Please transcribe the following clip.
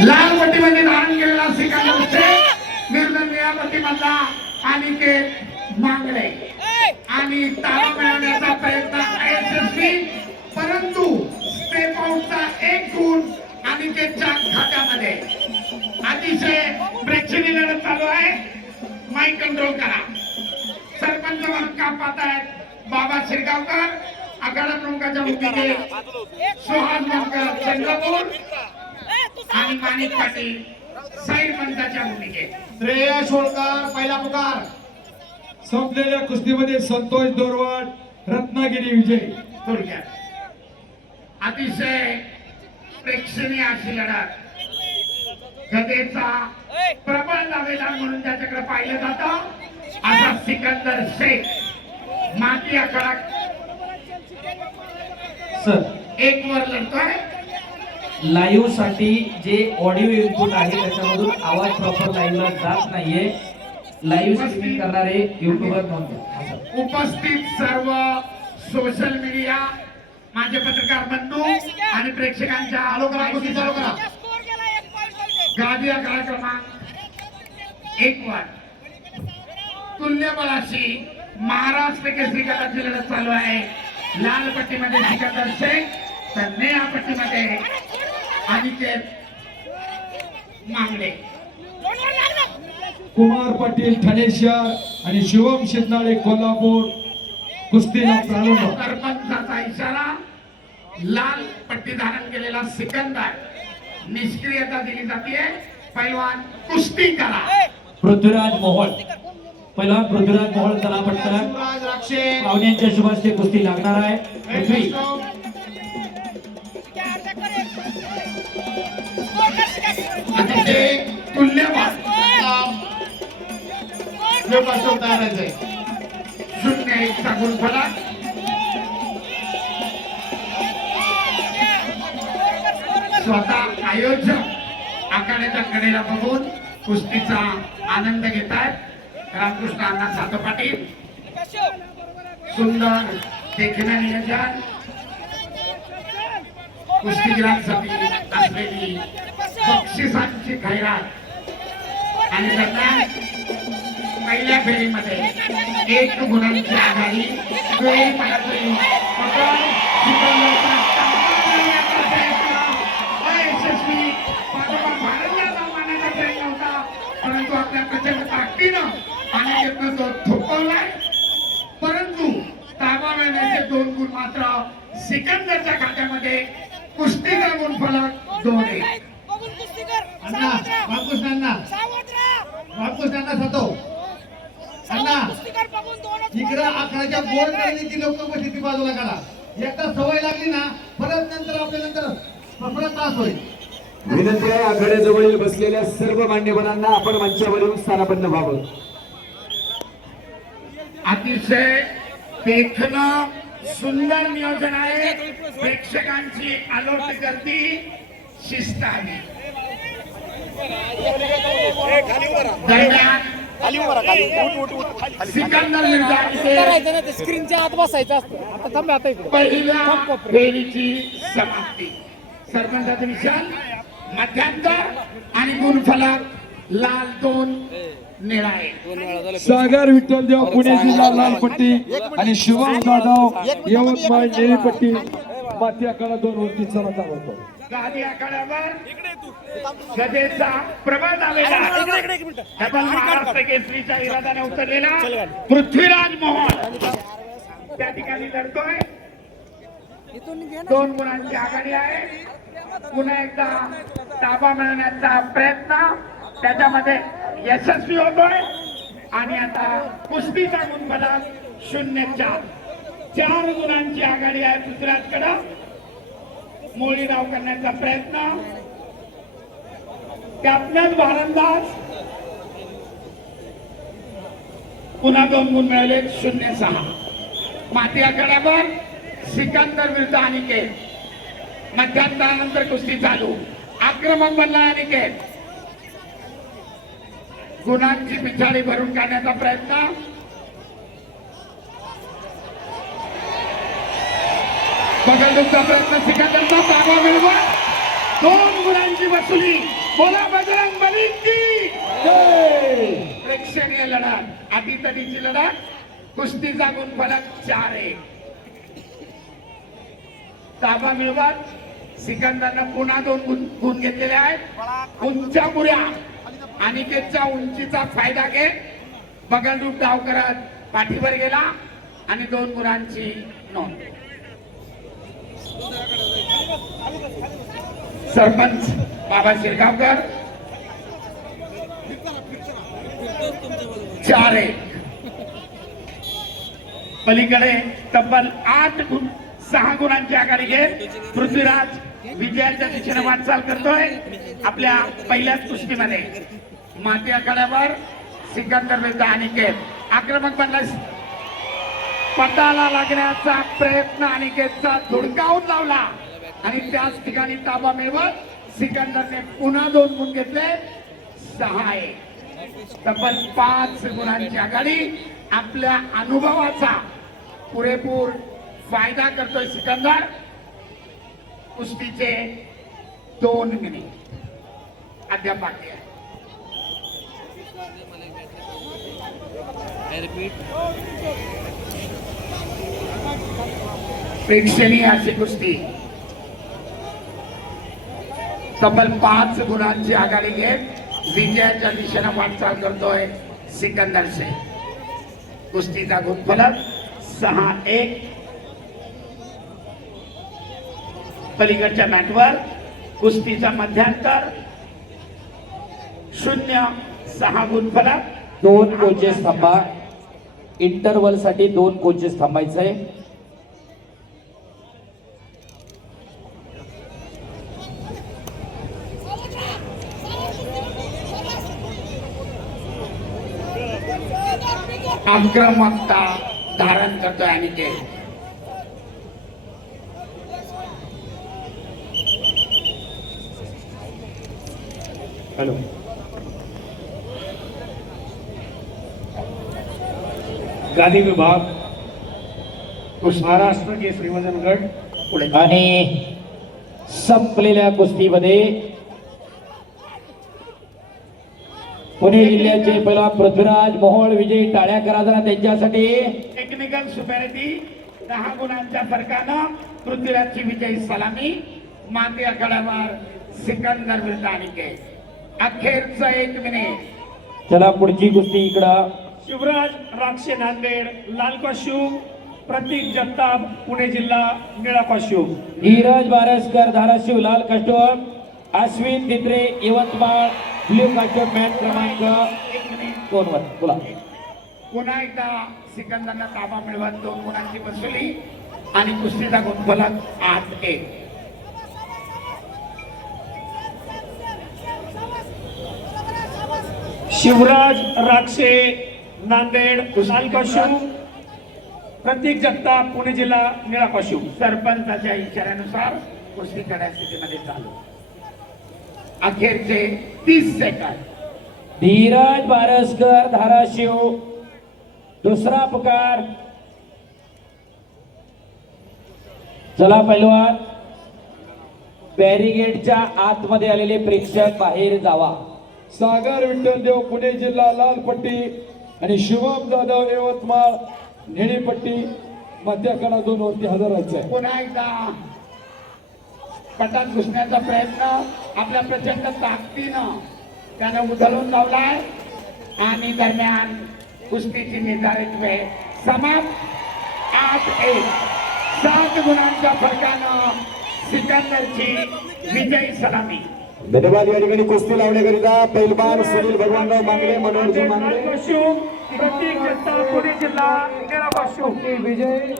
लाल पट्टीमध्ये धारण केलेला सिकंदर शेख विरुद्ध निळ्या पट्टीमधला अनिकेत मांगडे आणि ताबा मिळवण्याचा प्रयत्न यशस्वी, परंतु स्टेप आउटचा एक गुण अनिकेतच्या खात्यामध्ये. अतिशय प्रेक्षणीय लढत चालू आहे. माईक कंट्रोल करा. सरपंच म्हणून काम पाहतायत बाबा शिरगावकर, आखाडा प्रमुखाच्या भूमिके सुहास बनकर चंद्रपूर आणि माणिक पाटील साईड पंचाच्या भूमिके. श्रेयस होळकर पहिला पुकार. संपलेल्या कुस्तीमध्ये संतोष दोरवाड रत्नागिरी विजय. थोडक्यात अतिशय प्रेक्षणीय अशी लढत. गदेचा प्रबळ दावेदार म्हणून त्याच्याकडे पाहिलं जातं असा सिकंदर शेख माती आखाडा सर एक वर लढतोय. लाईव्ह साठी जे ऑडिओ इनपुट आहे त्याच्यामधून आवाज प्रॉपर लाईव्हला जात नाहीये. लाईव्ह स्ट्रीमिंग करणारे युट्यूबर नोंद. उपस्थित सर्व सोशल मीडिया माझे पत्रकार बंधू आणि प्रेक्षकांच्या चालू करा. गादी आखाडा क्रमांक 1 वर तुल्यबळाशी महाराष्ट्र केसरी गटाची लढत चालू आहे. लाल पट्टीमध्ये सिकंदर शेख तर निळ्या पट्टीमध्ये अनिकेत मांगडे. कुमार पाटील ठाणे शहर आणि शिवम शिंदे कोल्हापूर कुस्तीला प्रारंभ. सरपंचाचा इशारा. लाल पट्टी धारण केलेला सिकंदर निष्क्रियता दिली जाते. पैलवान कुस्ती करा. पृथ्वीराज मोहोळ पहिला पृथ्वीराज मोहोळ चला पटकन. शिवराज राक्षे पाहुण्यांच्या शुभास्ते कुस्ती लागणार आहे. पृथ्वी अतिशय तुल्यवान तयार आहे. 0-1 चा गुणफलक. स्वतः आयोजक आखाड्याच्या कडेला बघून कुस्तीचा आनंद घेत आहेत रामकृष्ण अण्णा सातो पाटील. सुंदर देखणं नियोजन. कुस्तीगिरांसाठी असलेली बक्षिसांची खैरात आणि दरम्यान पहिल्या फेरीमध्ये 1 गुणांची आघाडी. यशस्वी भारतला मारण्याचा प्रयत्न होता, परंतु आपल्या प्रचंड ताकदीनं अनिकेतनं तो थोपवलाय. परंतु ताबा मिळण्याचे 2 गुण मात्र सिकंदरच्या खात्यामध्ये. कुस्तीचा गुणफलक 2-1. अण्णा रामकृष्णांना सातो अण्णा इकडं आखाड्याच्या बोर्ड कडे ती लोक बसली ती बाजूला काढा. एकदा सवय लागली ना परत नंतर आपल्या परत त्रास होईल. विनंती आहे आघाड्याजवळील बसलेल्या सर्व मान्यवरांना आपण मंचावर येऊन स्थानापन्न व्हावं. अतिशय देखणं सुंदर नियोजन आहे. प्रेक्षकांची आलोट गर्दी शिस्त आहे. दरम्यान सिकंदर मिर्झा स्क्रीनच्या आत बसायचं असतं. आता थांब आता इकडे पहिल्या फेरीची समाप्ती. सरपंचाचे निशाण मध्यांतर आणि गुणफलक लाल 2 निळा 1. सागर विठ्ठलदेव पुणे जिल्हा लाल पट्टी आणि शिवम जाधव यवतमाळ निळी पट्टी. माती आखाडा 2 वरती चला चालवतो. गादी आखाड्यावर गदेचा प्रबळ दावेदार डबल महाराष्ट्र केसरीच्या इराद्याने उतरलेला पृथ्वीराज मोहोळ त्या ठिकाणी लढतोय. 2 गुणांची आघाडी आहे. पुन्हा एकदा ताबा मिळवण्याचा प्रयत्न त्याच्यामध्ये यशस्वी होतोय आणि आता कुस्तीचा गुणफलक 0-4. 4 गुणांची आघाडी आहे पृथ्वीराजकडे. मोळी डाव करण्याचा प्रयत्न. त्यातल्याच भारंदाज पुन्हा 2 गुण मिळाले. 0-6. माती आखाड्यावर सिकंदर विरुद्ध अनिकेत. मध्यांतरानंतर कुस्ती चालू. आक्रमक बनला अनिकेत. गुणांची पिछाडी भरून काढण्याचा प्रयत्न. बगलचा प्रयत्न. सिकंदरचा ताबा मिळवत 2 गुणांची वसुली. बोला बजरंग बली की जय. प्रेक्षणीय लढत, आटीतटीची लढत, कुस्तीचा गुणफलक 4-1. ताबा मिळवत सिकंदरनं पुन्हा 2 गुण घेतलेले आहेत. उंचापुऱ्या अनिकेतच्या उंचीचा फायदा घेत बगलरूप डाव करत पाठीवर गेला आणि 2 गुणांची नोंद. सरपंच बाबा शिरगावकर 4-1. पलीकडे तब्बल 6 गुणांची आघाडी घेत पृथ्वीराज विजयाच्या दिशेने वाटचाल करतोय. आपल्या पहिल्याच कुस्तीमध्ये माती आखाड्यावर सिकंदर विरुद्ध अनिकेत आक्रमक बनला. पटाला लागण्याचा प्रयत्न अनिकेतचा धुडकावून लावला आणि त्याच ठिकाणी ताबा मिळवत सिकंदरने पुन्हा 2 गुण घेतले. 6-1. तब्बल 5 गुणांची आघाडी. आपल्या अनुभवाचा पुरेपूर फायदा करतोय सिकंदर. कुस्तीचे 2 मिनिट अद्याप बाकी आहे. प्रेक्षणीय अशी कुस्ती. तब्बल 5 गुणांची आघाडी घेत विजयाच्या दिशेने वाटचाल करतोय सिकंदर शेख. कुस्तीचा गुणफलक 6-1. पलीकडच्या मॅटवर कुस्तीचा मध्यांतर 0-6 गुणफलक. 2 कोचेस थांबा. इंटरव्हल साठी 2 कोचेस थांबायचंय. आक्रमकता धारण करतोय अनिकेत. हॅलो. गादी विभाग महाराष्ट्र केसरी वजन गट पुढे आणि संपलेल्या कुस्तीमध्ये पुणे जिल्ह्याचे पहिला पृथ्वीराज मोहोळ विजयी. टाळ्या करा जरा त्यांच्यासाठी. टेक्निकल सुपेरिटी 10 गुणांच्या फरकानं पृथ्वीराजची विजयी सलामी. माती आखाड्यावर सिकंदर विरुद्ध अनिकेत. अखेरचं 1 मिनिट. चला पुढची कुस्ती इकडं. शिवराज राक्षे नांदेड लाल कॉस्ट्यूम, प्रतीक जगताप पुणे जिल्हा निळा कॉस्ट्यूम. धीरज बारसकर धाराशिव लाल costume, Ashwin Titre Yavatmal blue costume match क्रमांक 2 वर. बोला. पुन्हा एकदा सिकंदरला ताबा मिळवत 2 गुणांची वसुली आणि कुस्तीचा गुणफलक 8-1. शिवराज राक्षे नांदेड लाल कॉस्ट्यूम, प्रतीक जगताप पुणे जिल्हा निळा कॉस्ट्यूम. सरपंचाच्या इशाऱ्यानुसार कुस्ती कडा स्थितीमध्ये चालू. अखेरचे 30 सेकंद. धीरज बारसकर धाराशिव दुसरा पुकार. चला पैलवान, बॅरिगेडच्या आतमध्ये आलेले प्रेक्षक बाहेर जावा. सागर विठ्ठल देव पुणे जिल्हा लाल पट्टी आणि शिवम जाधव यवतमाळ निळी पट्टी. मध्याकडा 2 वरती हजर राहायचं आहे. पुन्हा एकदा पटात घुसण्याचा प्रयत्न आपल्या प्रचंड ताकदीनं त्यानं उधळून लावलाय आणि दरम्यान कुस्तीची निर्धारित वेळ समाप्त. 8-1. 7 गुणांच्या फरकानं सिकंदरची विजयी सलामी. धन्यवाद. या ठिकाणी कुस्ती लावण्याकरिता पैलवान सुनील भगवानराव मांगडे, मनोहरजी लाल मांगडे. कॉस्ट्यूम, प्रतीक जगताप पुणे जिल्हा निळा कॉस्ट्यूम. विजय